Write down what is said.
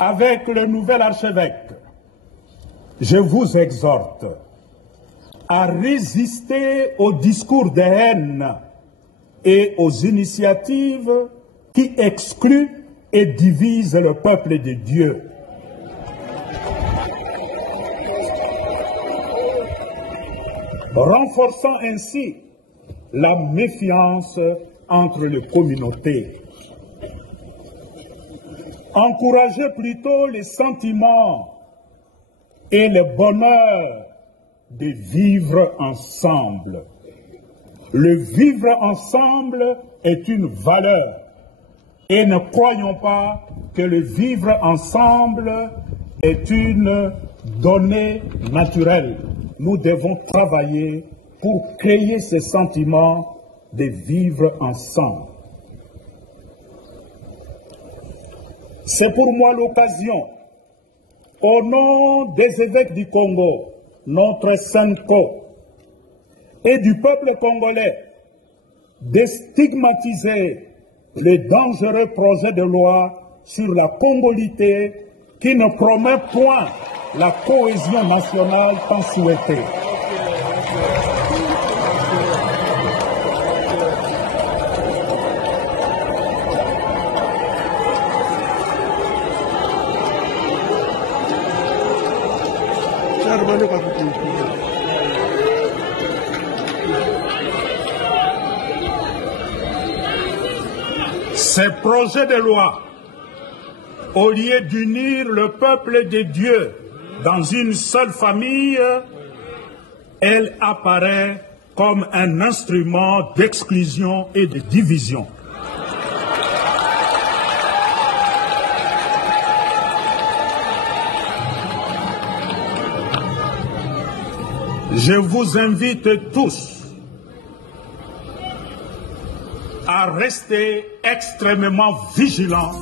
Avec le nouvel archevêque, je vous exhorte à résister aux discours de haine et aux initiatives qui excluent et divisent le peuple de Dieu. Renforçant ainsi la méfiance entre les communautés. Encouragez plutôt les sentiments et le bonheur de vivre ensemble. Le vivre ensemble est une valeur et ne croyons pas que le vivre ensemble est une donnée naturelle. Nous devons travailler pour créer ce sentiment de vivre ensemble. C'est pour moi l'occasion, au nom des évêques du Congo, notre Senko, et du peuple congolais, de stigmatiser le dangereux projet de loi sur la congolité qui ne promet point la cohésion nationale tant souhaitée. Ces projets de loi, au lieu d'unir le peuple de Dieu dans une seule famille, elle apparaît comme un instrument d'exclusion et de division. Je vous invite tous à rester extrêmement vigilants